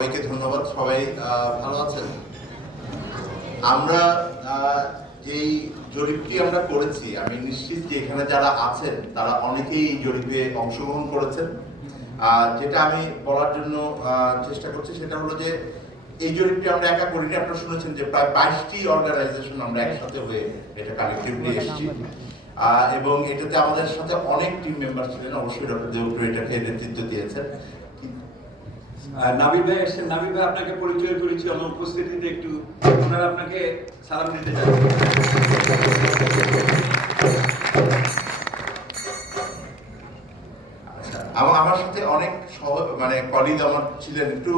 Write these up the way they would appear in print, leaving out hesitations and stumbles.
সবাইকে ধন্যবাদ। সবাই ভালো আছেন? আমরা যেই জরিপটি আমরা করেছি, আমি নিশ্চিত যে এখানে যারা আছেন তারা অনেকেই এই জরিপে অংশগ্রহণ করেছেন। যেটা আমি বলার জন্য চেষ্টা করছি সেটা হলো যে এই জরিপটি আমরা একা করিনি। আপনারা শুনেছেন যে প্রায় 22টি অর্গানাইজেশন আমরা একসাথে হয়ে এটা কালেক্টিভলি এসেছি, এবং এটাতে আমাদের সাথে অনেক টিম মেম্বার ছিলেন। অবশ্যই ডক্টর দেবপ্রিয় এটাকে নেতৃত্ব দিয়েছেন। নাবিল ভাই এসেছেন। নাবিল ভাই আপনাকে পরিচয় করেছি অনুপস্থিতিতে, একটু ওনারা আপনাকে সালাম দিতে চাই। আচ্ছা, আমার সাথে অনেক কলিগ আমার ছিলেন। একটু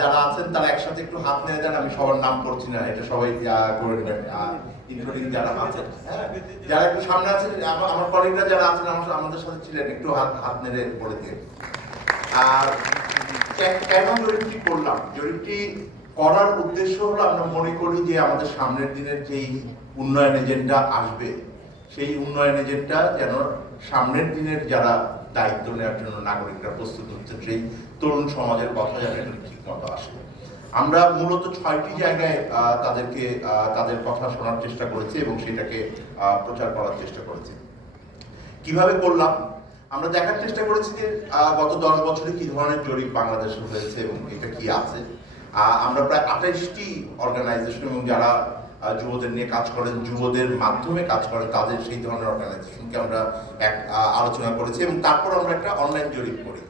যারা আছেন তারা একসাথে একটু হাত নিয়ে দেন। আমি সবার নাম করছি না, এটা সবাই করে নেবেন, ইনক্লুডিং যারা আছেন। যারা একটু সামনে আছেন, আমার কলিগরা যারা আছেন আমাদের সাথে ছিলেন, একটু হাত নেড়ে বলে দিয়ে। আর কেন জরিপটি করলাম? জরিপটি করার উদ্দেশ্য হলো আমরা মনে করি যে আমাদের সামনের দিনের যেই উন্নয়ন এজেন্ডা আসবে, সেই উন্নয়ন এজেন্ডা যেন সামনের দিনের যারা দায়িত্ব নেওয়ার জন্য নাগরিকরা প্রস্তুত হচ্ছে, সেই তরুণ সমাজের কথা যেন ঠিক মতো আসে। আমরা মূলত 6টি জায়গায় তাদেরকে তাদের কথা শোনার চেষ্টা করেছি এবং সেটাকে প্রচার করার চেষ্টা করেছি। কিভাবে করলাম? আমরা দেখার চেষ্টা করেছি যে গত 10 বছরে কি ধরনের জরিপ বাংলাদেশে হয়েছে এবং এটা কি আছে। আমরা প্রায় 28টি অর্গানাইজেশন এবং যারা যুবদের নিয়ে কাজ করেন, যুবদের মাধ্যমে কাজ করেন, তাদের সেই ধরনের অর্গানাইজেশনকে আমরা আলোচনা করেছি এবং তারপর আমরা একটা অনলাইন জরিপ করি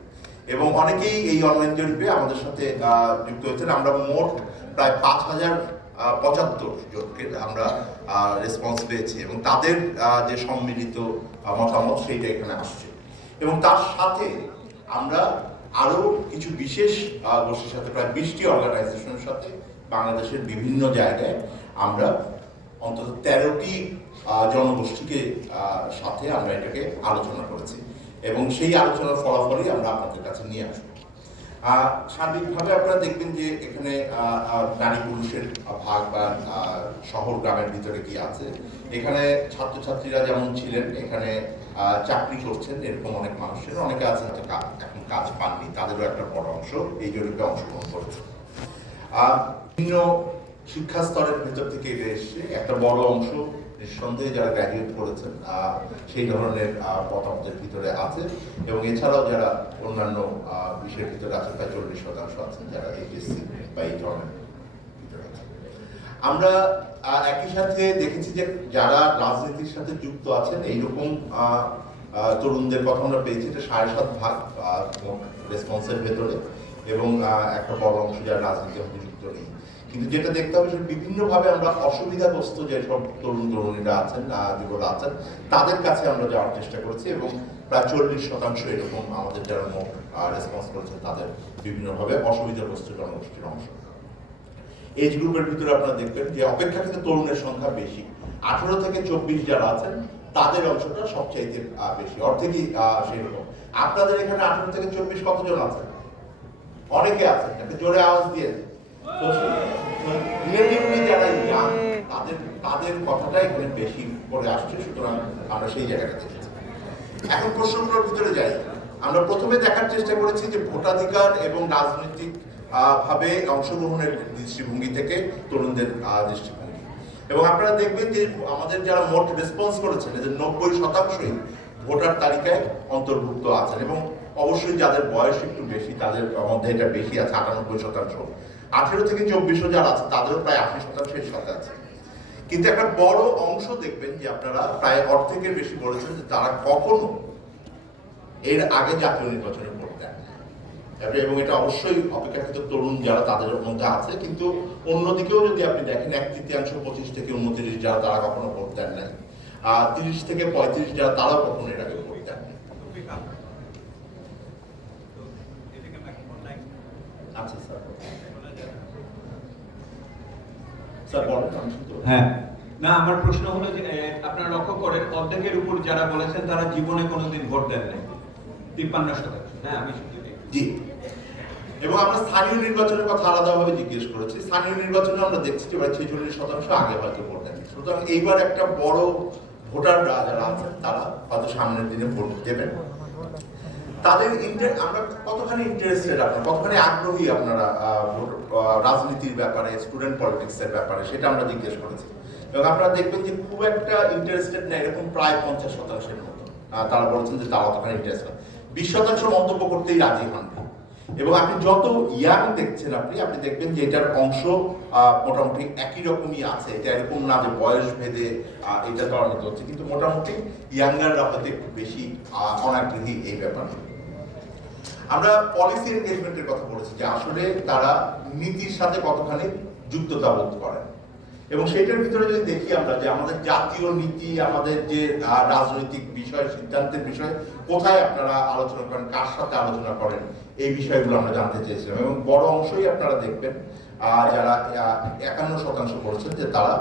এবং অনেকেই এই অনলাইন জরিপে আমাদের সাথে যুক্ত হয়েছেন। আমরা মোট প্রায় 5075 জনকে আমরা রেসপন্স পেয়েছি এবং তাদের যে সম্মিলিত মতামত সেইটা এখানে আসছে। এবং তার সাথে আমরা আরো কিছু বিশেষ গোষ্ঠীর সাথে, প্রায় 20টি অর্গানাইজেশনের সাথে বাংলাদেশের বিভিন্ন জায়গায় আমরা অন্তত 13টি জনগোষ্ঠীকে সাথে আমরা এটাকে আলোচনা করেছি এবং সেই আলোচনার ফলাফলই আমরা আপনাদের কাছে নিয়ে আসবো। সার্বিকভাবে আপনারা দেখবেন যে এখানে নারী পুরুষের ভাগ বা শহর গ্রামের ভিতরে কি আছে। এখানে ছাত্রছাত্রীরা যেমন ছিলেন, এখানে চাকরি করছেন এরকম অনেক মানুষের, অনেকে আছে হয়তো এখন কাজ পাননি, তাদেরও একটা বড় অংশ এই জরিপে অংশগ্রহণ করেছে। বিভিন্ন শিক্ষা স্তরের ভেতর থেকে এটা এসছে একটা বড় অংশ, নিঃসন্দেহে যারা গ্র্যাজুয়েট করেছেন সেই ধরনের মতামতের ভিতরে আছে এবং এছাড়াও যারা অন্যান্য বিষয়ের ভিতরে আছে প্রায় 40% আছেন যারা এইচএসসি বা এই ধরনের ভিতরে আছে। আমরা একই সাথে দেখেছি যে যারা রাজনীতির সাথে যুক্ত আছেন এইরকম তরুণদের কথা আমরা পেয়েছি, এটা 7.5% রেসপন্সের ভেতরে এবং একটা বড় অংশ যারা রাজনীতির সাথে যুক্ত নেই। কিন্তু যেটা দেখতে হবে সেটা বিভিন্নভাবে আমরা অসুবিধাগ্রস্ত যেসব তরুণ তরুণীরা আছেন, যুবরা আছেন, তাদের কাছে আমরা যাওয়ার চেষ্টা করছি এবং প্রায় 40% এরকম আমাদের যারা মোট রেসপন্স করেছেন তাদের বিভিন্নভাবে অসুবিধাগ্রস্ত জনগোষ্ঠীর অংশ। এজ গ্রুপের ভিতরে আপনারা দেখবেন যে অপেক্ষাকৃত তরুণের সংখ্যা বেশি। 18 থেকে 24 যারা আছেন তাদের অংশটা সবচাইতে বেশি, অর্ধেকই সেই রকম। আপনাদের এখানে 18 থেকে 24 কতজন আছেন? অনেকে আছেন, একটা জোরে আওয়াজ দিয়ে। যারা ইয়াং তাদের কথাটা এখানে বেশি করে আসছে, সুতরাং আমরা সেই জায়গাটা দেখেছি। এখন প্রশ্নগুলোর ভিতরে যাই। আমরা প্রথমে দেখার চেষ্টা করেছি যে ভোটাধিকার এবং রাজনৈতিক ভাবে অংশগ্রহণের দৃষ্টিভঙ্গি থেকে তরুণদের দৃষ্টিভঙ্গি, এবং আপনারা দেখবেন যে আমাদের যারা মোট রেসপন্স করেছেন এদের 90%ই ভোটার তালিকায় অন্তর্ভুক্ত আছেন এবং অবশ্যই যাদের বয়স একটু বেশি তাদের মধ্যে এটা বেশি আছে, 98%। 18 থেকে 24 যারা আছে তাদেরও প্রায় 80% সাথে আছে। কিন্তু একটা বড় অংশ দেখবেন যে আপনারা প্রায় অর্ধেকের বেশি বলেছেন যে তারা কখনো এর আগে জাতীয় নির্বাচনে ভোট দেন, এবং এটা অবশ্যই অপেক্ষাকৃত তরুণ যারা তাদের মধ্যে আছে। কিন্তু অন্যদিকেও যদি আপনি দেখেন 1/3, 25 থেকে 29 যারা তারা কখনো ভোট দেন নাই, 30 থেকে 35 যারা তারাও কখনো এর আগে ভোট দেন নাই। আচ্ছা স্যার, হ্যাঁ, না আমার প্রশ্ন হলো যে আপনারা লক্ষ্য করেন অর্ধেকের উপর যারা বলেছেন তারা জীবনে কোনোদিন ভোট দেন নাই, 53%। হ্যাঁ, আমি জি। এবং আমরা স্থানীয় নির্বাচনের কথা আলাদাভাবে জিজ্ঞেস করেছি। স্থানীয় নির্বাচনে আমরা দেখছি যে 46% আগে হয়তো ভোট দেন। সুতরাং এইবার একটা বড় ভোটাররা যারা আছেন তারা হয়তো সামনের দিনে ভোট দেবেন। তাদের আমরা কতখানি ইন্টারেস্টেড, আপনার কতখানি আগ্রহী আপনারা রাজনীতির ব্যাপারে, স্টুডেন্ট পলিটিক্সের ব্যাপারে, সেটা আমরা জিজ্ঞেস করেছি। এবং আপনারা দেখবেন যে খুব একটা ইন্টারেস্টেড না, এরকম প্রায় 50% মতো তারা বলছেন যে তারা অতখানি ইন্টারেস্টেড। 20% মন্তব্য করতেই রাজি হন। এবং আপনি যত ইয়াং দেখছেন আপনি দেখবেন যে এটার অংশ মোটামুটি একই রকমই আছে। এটা এরকম না যে বয়স ভেদে এটা ত্বরান্বিত হচ্ছে, কিন্তু মোটামুটি ইয়াঙ্গাররা হয়তো একটু বেশি অনাগ্রহী এই ব্যাপারে। আমরা পলিসি এনগেজমেন্টের কথা বলেছি যে আসলে তারা নীতির সাথে কতখানি যুক্ততা বোধ করেন, এবং সেটার ভিতরে যদি দেখি আমরা যে আমাদের জাতীয় নীতি, আমাদের যে রাজনৈতিক বিষয়, সিদ্ধান্তের বিষয়, কোথায় আপনারা আলোচনা করেন, কার সাথে আলোচনা করেন, এই বিষয়গুলো আমরা জানতে চেয়েছিলাম। এবং বড় অংশই আপনারা দেখবেন যারা 51% বলছেন যে তারা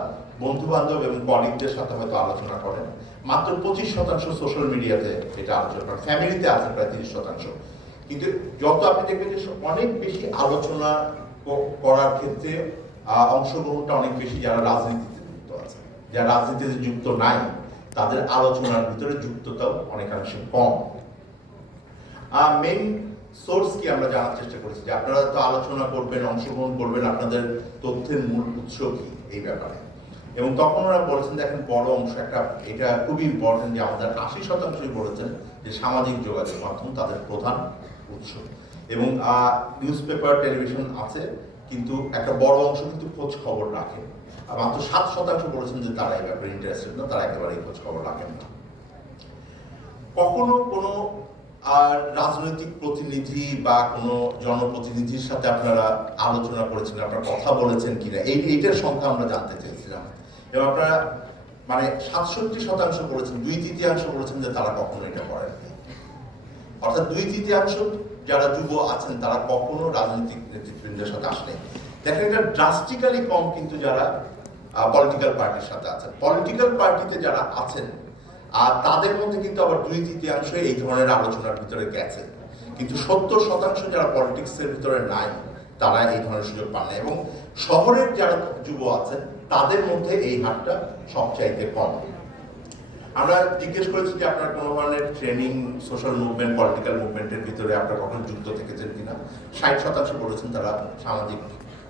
বন্ধু বান্ধব এবং কলিগদের সাথে হয়তো আলোচনা করেন। মাত্র 25% সোশ্যাল মিডিয়াতে এটা আলোচনা করেন। ফ্যামিলিতে আছেন প্রায় 30%। কিন্তু যত আপনি দেখবেন যে অনেক বেশি আলোচনা করার ক্ষেত্রে অংশগ্রহণটা অনেক বেশি যারা রাজনীতিতে যুক্ত আছে। যারা রাজনীতিতে যুক্ত নাই তাদের আলোচনার ভিতরে যুক্ততাও অনেকাংশে কম। মেইন সোর্স কি আমরা জানার চেষ্টা করেছি যে আপনারা তো আলোচনা করবেন, অংশগ্রহণ করবেন, আপনাদের তথ্যের মূল উৎস কি এই ব্যাপারে। এবং তখন ওরা বলেছেন, দেখেন বড় অংশ একটা, এটা খুবই ইম্পর্টেন্ট যে আমাদের 80%ই বলেছেন যে সামাজিক যোগাযোগ মাধ্যম তাদের প্রধান উৎস। এবং নিউজ পেপার, টেলিভিশন আছে, কিন্তু একটা বড় অংশ কিন্তু খোঁজ খবর রাখে। মাত্র 7% বলেছেন যে তারা এই ব্যাপারে ইন্টারেস্টেড না, তারা একেবারেই খোঁজ খবর রাখেন না। কখনো কোনো রাজনৈতিক প্রতিনিধি বা কোনো জনপ্রতিনিধির সাথে আপনারা আলোচনা করেছেন, আপনারা কথা বলেছেন কিনা, এইটার সংখ্যা আমরা জানতে চেয়েছিলাম। এবং আপনারা মানে 67% বলেছেন, 2/3 বলেছেন যে তারা কখনো এটা করেন। অর্থাৎ 2/3 যারা যুব আছেন তারা কখনো রাজনৈতিক নেতৃবৃন্দের সাথে আসেন। দেখেন এটা ড্রাস্টিক্যালি কম, কিন্তু যারা পলিটিক্যাল পার্টির সাথে আছেন, পলিটিক্যাল পার্টিতে যারা আছেন আর তাদের মধ্যে কিন্তু আবার 2/3 এই ধরনের আলোচনার ভিতরে গেছে। কিন্তু 70% যারা পলিটিক্সের ভিতরে নাই তারা এই ধরনের সুযোগ পান না। এবং শহরের যারা যুব আছেন তাদের মধ্যে এই হারটা সবচাইতে কম। আমরা জিজ্ঞেস করেছি যে আপনার কোনো ধরনের ট্রেনিং, সোশ্যাল মুভমেন্ট, পলিটিক্যাল মুভমেন্টের ভিতরে আপনার কখন যুক্ত থেকেছেন কিনা। 60% বলেছেন তারা সামাজিক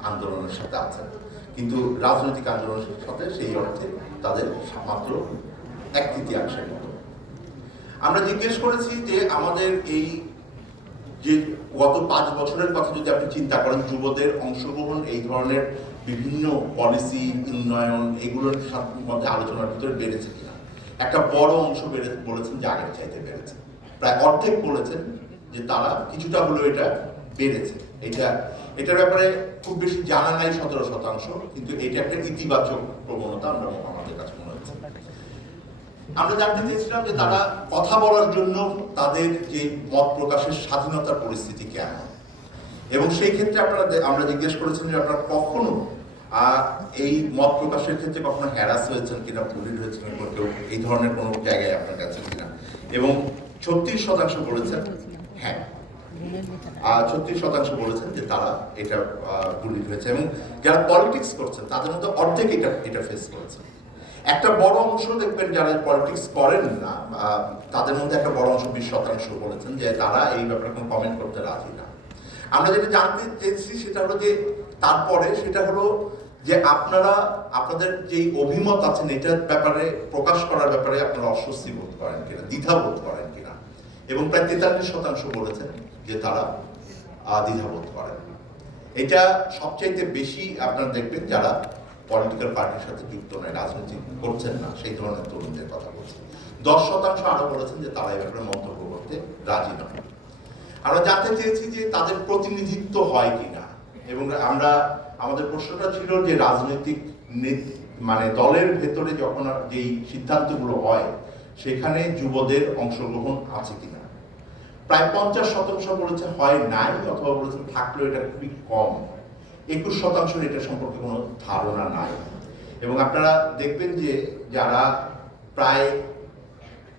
আন্দোলনের সাথে আছেন, কিন্তু রাজনৈতিক আন্দোলনের সাথে সেই অর্থে তাদের মাত্র 1/3 মতো। আমরা জিজ্ঞেস করেছি যে আমাদের এই যে গত 5 বছরের কথা যদি আপনি চিন্তা করেন, যুবদের অংশগ্রহণ এই ধরনের বিভিন্ন পলিসি উন্নয়ন এগুলোর মধ্যে আলোচনার ভিতরে বেড়েছে কিনা। একটা বড় অংশ বলেছেন যে আগের চাইতে বেড়েছে, প্রায় অর্ধেক বলেছেন যে তারা কিছুটা হলেও এটা বেড়েছে। এটার ব্যাপারে খুব বেশি জানা নাই 17%, কিন্তু এটা একটা ইতিবাচক প্রবণতা আমরা আমাদের কাছে মনে হচ্ছে। আমরা জানতে চেয়েছিলাম যে তারা কথা বলার জন্য তাদের যে মত প্রকাশের স্বাধীনতার পরিস্থিতি কেমন, এবং সেই ক্ষেত্রে আমরা জিজ্ঞেস করেছিলাম যে আপনারা কখনো এই মত প্রকাশের ক্ষেত্রে কখনো হ্যারাস হয়েছেন কিনা, বুলিড হয়েছেন কেউ, এই ধরনের কোনো জায়গায় আপনার কাছে কিনা। এবং 36% বলেছেন হ্যাঁ, 36% বলেছেন যে তারা এটা বুলিড হয়েছে। এবং যারা পলিটিক্স করছেন তাদের মধ্যে অর্ধেক এটা ফেস করেছে। একটা বড় অংশ দেখবেন যারা পলিটিক্স করেন না তাদের মধ্যে একটা বড় অংশ 20% বলেছেন যে তারা এই ব্যাপারে কোনো কমেন্ট করতে রাজি না। আমরা যেটা জানতে চেয়েছি সেটা হলো যে তারপরে সেটা হলো যে আপনারা আপনাদের যে অভিমত আছেন এটার ব্যাপারে প্রকাশ করার ব্যাপারে আপনারা অস্বস্তি বোধ করেন কিনা, দ্বিধা বোধ করেন কিনা। এবং প্রায় 43% বলেছেন যে তারা দ্বিধাবোধ করেন। এটা সবচাইতে বেশি আপনারা দেখবেন যারা পলিটিক্যাল পার্টির সাথে যুক্ত নয়, রাজনীতি করছেন না, সেই ধরনের তরুণদের কথা বলছেন। 10% আরো বলেছেন যে তারা এই ব্যাপারে মন্তব্য করতে রাজি নয়। আমরা জানতে চেয়েছি যে তাদের প্রতিনিধিত্ব হয় কিনা, এবং আমাদের প্রশ্নটা ছিল যে রাজনৈতিক মানে দলের ভেতরে যখন যেই সিদ্ধান্তগুলো হয় সেখানে যুবদের অংশগ্রহণ আছে কিনা। প্রায় 50% বলেছে হয় নাই, অথবা বলেছেন থাকলেও এটা খুবই কম। 21% এটা সম্পর্কে কোনো ধারণা নাই। এবং আপনারা দেখবেন যে যারা প্রায়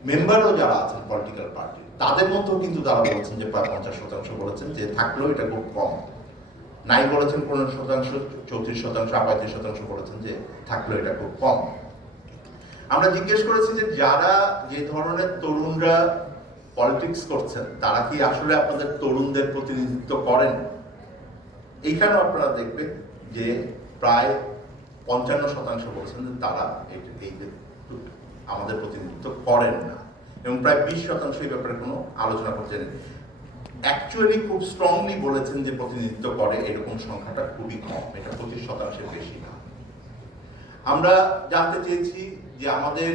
মেম্বারও যারা আছেন পলিটিক্যাল পার্টি তাদের মধ্যেও কিন্তু তারা বলেছেন যে প্রায় 50% বলেছেন যে থাকলেও এটা খুব কম। নাই বলেছেন 15%, 34%, 35% বলেছেন যে থাকলেও এটা খুব কম। আমরা জিজ্ঞেস করেছি যে যারা যে ধরনের তরুণরা পলিটিক্স করছেন তারা কি আসলে আপনাদের তরুণদের প্রতিনিধিত্ব করেন? এইখানেও আপনারা দেখবেন যে প্রায় 55% বলছেন যে তারা আমাদের প্রতিনিধিত্ব করেন না, এবং প্রায় 20% এই ব্যাপারে কোনো আলোচনা করছেন। অ্যাকচুয়ালি খুব স্ট্রংলি বলেছেন যে প্রতিনিধিত্ব করে, এরকম সংখ্যাটা খুবই কম, এটা 25%-এর বেশি না। আমরা জানতে চেয়েছি যে আমাদের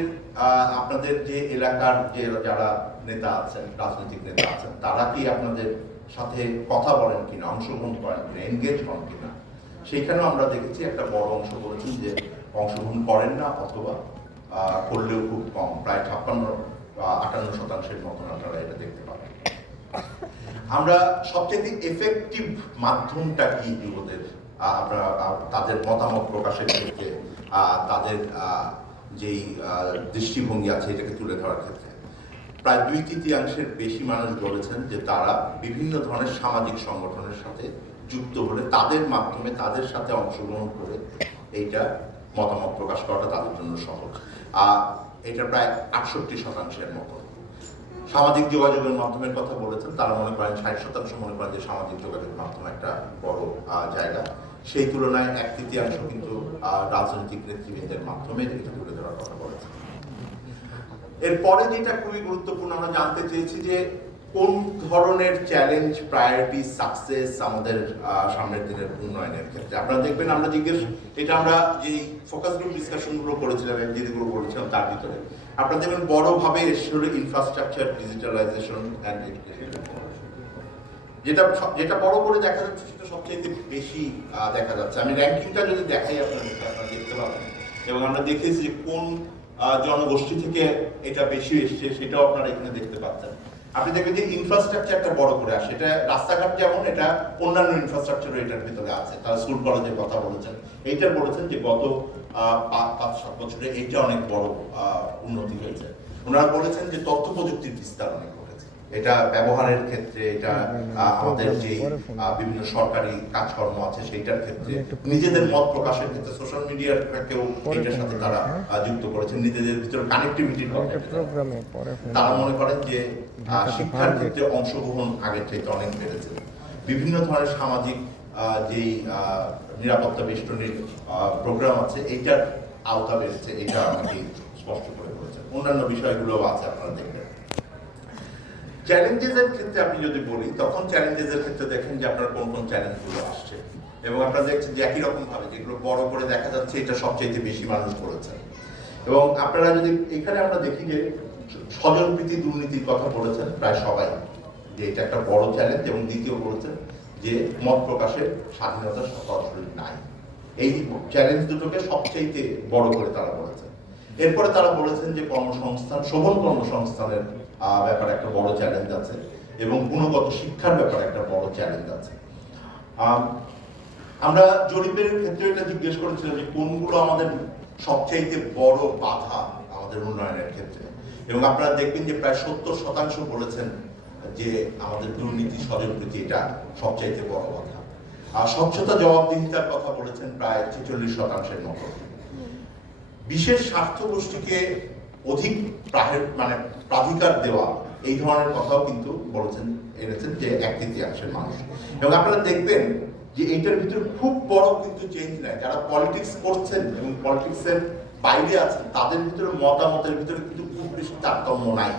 আপনাদের যে এলাকার যে যারা নেতা আছেন, রাজনৈতিক নেতা আছেন, তারা কি আপনাদের সাথে কথা বলেন কিনা, অংশগ্রহণ করেন কিনা, এনগেজ হন কিনা। সেইখানেও আমরা দেখেছি একটা বড় অংশ বলেছেন যে অংশগ্রহণ করেন না, অথবা করলেও খুব কম, প্রায় 56-58%-এর মতন আপনারা এটা দেখতে পাবেন। আমরা সবচেয়ে এফেক্টিভ মাধ্যমটা কি যুবদের আপনারা তাদের মতামত প্রকাশের ক্ষেত্রে, তাদের যেই দৃষ্টিভঙ্গি আছে এটাকে তুলে ধরার ক্ষেত্রে, প্রায় 2/3 বেশি মানুষ বলেছেন যে তারা বিভিন্ন ধরনের সামাজিক সংগঠনের সাথে যুক্ত হলে তাদের মাধ্যমে তাদের সাথে অংশগ্রহণ করে এইটা মতামত প্রকাশ করাটা তাদের জন্য সহজ। এটা প্রায় 68%-এর মতো। সামাজিক যোগাযোগের মাধ্যমের কথা বলেছেন, তারা মনে করেন 60% মনে করেন যে সামাজিক যোগাযোগের মাধ্যম একটা বড় জায়গা। সেই তুলনায় 1/3 কিন্তু রাজনৈতিক নেতৃবৃন্দের মাধ্যমে এটা তুলে ধরার কথা বলেছেন। এরপরে যেটা খুবই গুরুত্বপূর্ণ, আমরা জানতে চেয়েছি যে কোন ধরনের চ্যালেঞ্জ, প্রায়োরিটি, সাকসেস আমাদের সামনের দিনের উন্নয়নের ক্ষেত্রে। আপনারা দেখবেন আমরা এটা আমরা যেই ফোকাস গ্রুপ ডিসকাশনগুলো করেছিলাম, যেগুলো করেছিলাম তার ভিতরে আপনারা দেখবেন বড়ভাবে এসে ইনফ্রাস্ট্রাকচার, ডিজিটালাইজেশন অ্যান্ড এডুকেশন, যেটা বড় করে দেখা যাচ্ছে সেটা সবচেয়ে বেশি দেখা যাচ্ছে। আমি র্যাঙ্কিংটা যদি দেখাই আপনারা দেখতে পাবেন, এবং আমরা দেখেছি যে কোন জনগোষ্ঠী থেকে এটা বেশি এসছে সেটাও আপনারা এখানে দেখতে পাচ্ছেন। আপনি দেখবেন যে ইনফ্রাস্ট্রাকচারটা বড় করে আসে, এটা রাস্তাঘাট যেমন, এটা অন্যান্য ইনফ্রাস্ট্রাকচারও এটার ভিতরে আছে। তারা স্কুল কলেজের কথা বলেছেন, এইটা বলেছেন যে গত 5-7 বছরে এইটা অনেক বড় উন্নতি হয়েছে। ওনারা বলেছেন যে তথ্য প্রযুক্তির বিস্তার অনেক ঘটেছে, এটা ব্যবহারের ক্ষেত্রে, এটা আমাদের যে বিভিন্ন সরকারি কাজকর্ম আছে সেইটার ক্ষেত্রে, নিজেদের মত প্রকাশের ক্ষেত্রে সোশ্যাল মিডিয়াকেও এটার সাথে তারা যুক্ত করেছেন, নিজেদের ভিতরে কানেক্টিভিটির কথা। তারা মনে করেন যে শিক্ষার ক্ষেত্রে অংশগ্রহণ আগের থেকে অনেক বেড়েছে। বিভিন্ন ধরনের সামাজিক যেই নিরাপত্তা বেষ্টনীর প্রোগ্রাম আছে এইটার আওতা বেড়েছে, এটা আমাকে স্পষ্ট করে বলেছে। অন্যান্য বিষয়গুলো আছে আপনারা দেখবেন। চ্যালেঞ্জেসের ক্ষেত্রে আপনি যদি বলি, তখন চ্যালেঞ্জেসের ক্ষেত্রে দেখেন যে আপনার কোন কোন চ্যালেঞ্জগুলো আসছে, এবং আপনারা দেখছেন যে একই রকম ভাবে যেগুলো বড় করে দেখা যাচ্ছে এটা সবচেয়ে বেশি মানুষ করেছেন। এবং আপনারা যদি এখানে আমরা দেখি যে স্বজনপ্রীতি, দুর্নীতির কথা বলেছেন প্রায় সবাই, যে এটা একটা বড় চ্যালেঞ্জ, এবং দ্বিতীয় বলেছেন যে মত প্রকাশের স্বাধীনতা সরাসরি নাই। এই চ্যালেঞ্জ দুটোকে সবচেয়ে বড় করে তারা বলেছেন। এরপরে তারা বলেছেন যে কর্মসংস্থান, সবল কর্মসংস্থানের ব্যাপারে একটা বড় চ্যালেঞ্জ আছে, এবং গুণগত শিক্ষার ব্যাপারে একটা বড় চ্যালেঞ্জ আছে। আমরা জরিপের ক্ষেত্রে এটা জিজ্ঞেস করেছিলাম যে কোনগুলো আমাদের সবচাইতে বড় বাধা আমাদের উন্নয়নের ক্ষেত্রে, এবং আপনারা দেখবেন যে প্রায় 70% বলেছেন যে আমাদের দুর্নীতি, স্বজনপ্রীতি এটা সবচাইতে বড় বাধা। আর স্বচ্ছতা, জবাবদিহিতার কথা বলেছেন প্রায় 46%-এর মতো। বিশেষ স্বার্থ গোষ্ঠীকে অধিক প্রাধিকার দেওয়া, এই ধরনের কথাও কিন্তু এনেছেন যে 1/3 মানুষ। এবং আপনারা দেখবেন যে এইটার ভিতরে খুব বড় কিন্তু চেঞ্জ নাই। যারা পলিটিক্স করছেন এবং পলিটিক্সের বাইরে আছেন তাদের ভিতরে মতামতের ভিতরে কিন্তু খুব বেশি তারতম্য নাই।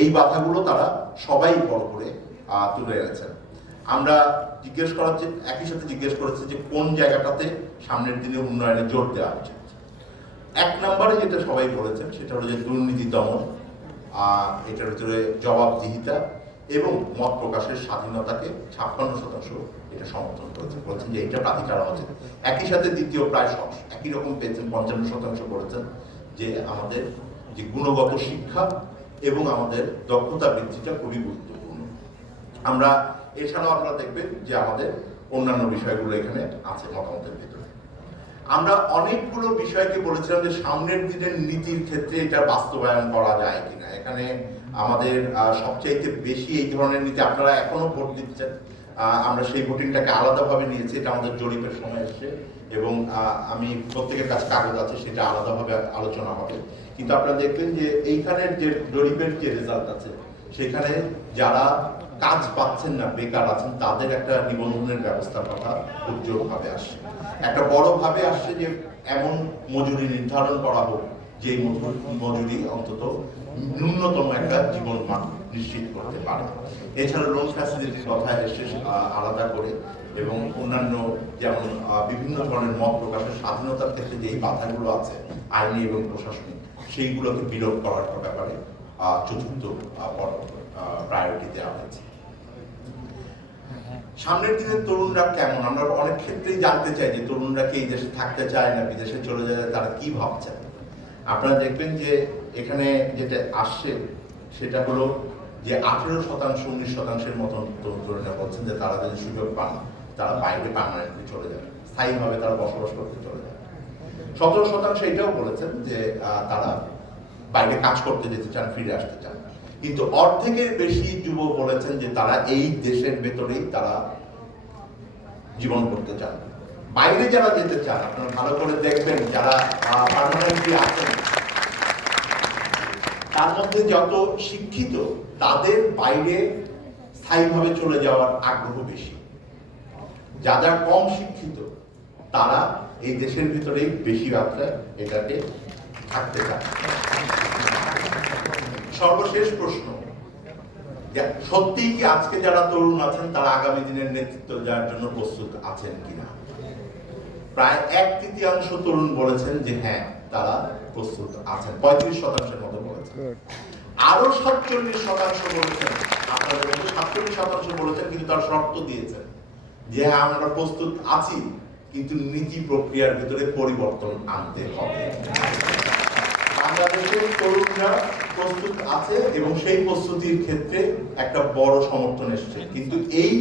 এই বাধাগুলো তারা সবাই বড় করে তুলে এনেছেন। আমরা একই সাথে জিজ্ঞেস করেছি যে কোন জায়গাটাতে সামনের দিনে উন্নয়নে জোর দেওয়া উচিত। 1 নম্বরে যেটা সবাই বলেছেন সেটা হলো যে দুর্নীতি দমন, এটার ভিতরে জবাবদিহিতা এবং মত প্রকাশের স্বাধীনতাকে 56% এটা সমর্থন করেছেন, বলছেন যে এটা প্রাধিকার আছে। একই সাথে দ্বিতীয় প্রায় একই রকম পেয়েছেন, 55% বলেছেন যে আমাদের যে গুণগত শিক্ষা এবং আমাদের দক্ষতা বৃদ্ধিটা খুবই গুরুত্বপূর্ণ। আমরা এছাড়াও আপনারা দেখবেন যে আমাদের অন্যান্য বিষয়গুলো এখানে আছে মতামতের ভিতরে। আমরা অনেকগুলো বিষয়কে বলেছিলাম যে সামনের দিনের নীতির ক্ষেত্রে এটা বাস্তবায়ন করা যায় কিনা। এখানে আমাদের সবচাইতে বেশি এই ধরনের নীতি, আপনারা এখনো ভোট দিচ্ছেন, আমরা সেই ভোটিংটাকে আলাদাভাবে নিয়েছি, এটা আমাদের জরিপের সময় এসছে, এবং আমি প্রত্যেকের কাছে কাগজ আছে, সেটা আলাদাভাবে আলোচনা হবে। কিন্তু আপনারা দেখবেন যে এইখানের যে জরিপের যে রেজাল্ট আছে সেখানে যারা কাজ পাচ্ছেন না, বেকার আছেন, তাদের একটা নিবন্ধনের ব্যবস্থার কথা উদ্যোগভাবে আসছে। একটা বড়ভাবে আসছে যে এমন মজুরি নির্ধারণ করা হোক যে মজুরি অন্তত ন্যূনতম একটা জীবন মান নিশ্চিত করতে পারে। এছাড়া লোন ফ্যাসিলিটির কথা এসে আলাদা করে এবং অন্যান্য যেমন বিভিন্ন ধরনের মত প্রকাশের স্বাধীনতার ক্ষেত্রে যে বাধাগুলো আছে আইনি এবং প্রশাসনিক, সেইগুলোকে বিলোপ করার ব্যাপারে চতুর্থ প্রায়োরিটি দেওয়া হয়েছে। সামনের দিনে তরুণরা কেমন, আমরা অনেক ক্ষেত্রেই জানতে চাই যে তরুণরা কি এই দেশে থাকতে চায় না বিদেশে চলে যায়, তারা কি ভাবছেন। আপনারা দেখবেন যে এখানে যেটা আসছে সেটা হলো যে 18%, 19%-এর মতন তরুণরা বলছেন যে তারা যদি সুযোগ পান তারা বাইরে পার্মানেন্টলি চলে যাবে, স্থায়ীভাবে তারা বসবাস করতে চলে যাবে। 17% এটাও বলেছেন যে তারা বাইরে কাজ করতে যেতে চান, ফিরে আসতে চান। কিন্তু অর্ধেকের বেশি যুব বলেছেন যে তারা এই দেশের ভেতরেই তারা জীবন করতে চান। বাইরে যারা যেতে চান, আপনারা ভালো করে দেখবেন যারা পার্মানেন্টলি আছেন তার মধ্যে যত শিক্ষিত তাদের বাইরে স্থায়ীভাবে চলে যাওয়ার আগ্রহ বেশি। যারা কম শিক্ষিত তারা এই দেশের ভিতরেই বেশি মাত্রায় এটাকে থাকতে চান। সর্বশেষ প্রশ্ন, সত্যিই কি আজকে যারা তরুণ আছেন তারা আগামী দিনের নেতৃত্ব দেওয়ার জন্য প্রস্তুত আছেন কিনা? প্রায় 1/3 তরুণ বলেছেন যে হ্যাঁ তারা প্রস্তুত আছেন, 35%-এর মতো বলেছেন। আরো 47% বলেছেন, আপনাদের মধ্যে 47% বলেছেন কিন্তু তার শর্ত দিয়েছেন যে হ্যাঁ আমরা প্রস্তুত আছি কিন্তু নীতি প্রক্রিয়ার ভিতরে পরিবর্তন আনতে হবে। বাংলাদেশের তরুণরা প্রস্তুত আছে এবং সেই প্রস্তুতির ক্ষেত্রে একটা বড় সমর্থন এসেছে, কিন্তু এই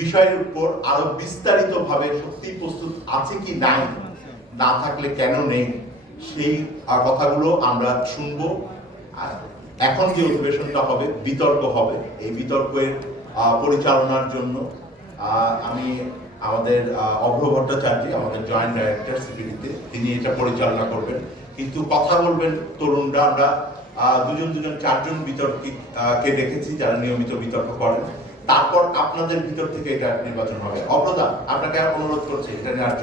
বিষয়ের উপর আরো বিস্তারিত ভাবে সত্যি প্রস্তুত আছে কি নাই, না থাকলে কেন নেই, সেই কথাগুলো আমরা শুনবো। আর এখন যে অধিবেশনটা হবে, বিতর্ক হবে, এই বিতর্কের পরিচালনার জন্য আমি আমাদের অভ্র ভট্টাচার্য, আমাদের জয়েন্ট ডাইরেক্টর সিপিডিতে, তিনি এটা পরিচালনা করবেন। কিন্তু কথা বলবেন তরুণরা, আমরা 2-2, 4জন বিতর্কীকে দেখেছি যারা নিয়মিত বিতর্ক করেন। তারপর আপনাদের ভিতর থেকে এটা নির্বাচন হবে। অভ্রদা, আপনাকে অনুরোধ করছি এটা নেওয়ার জন্য।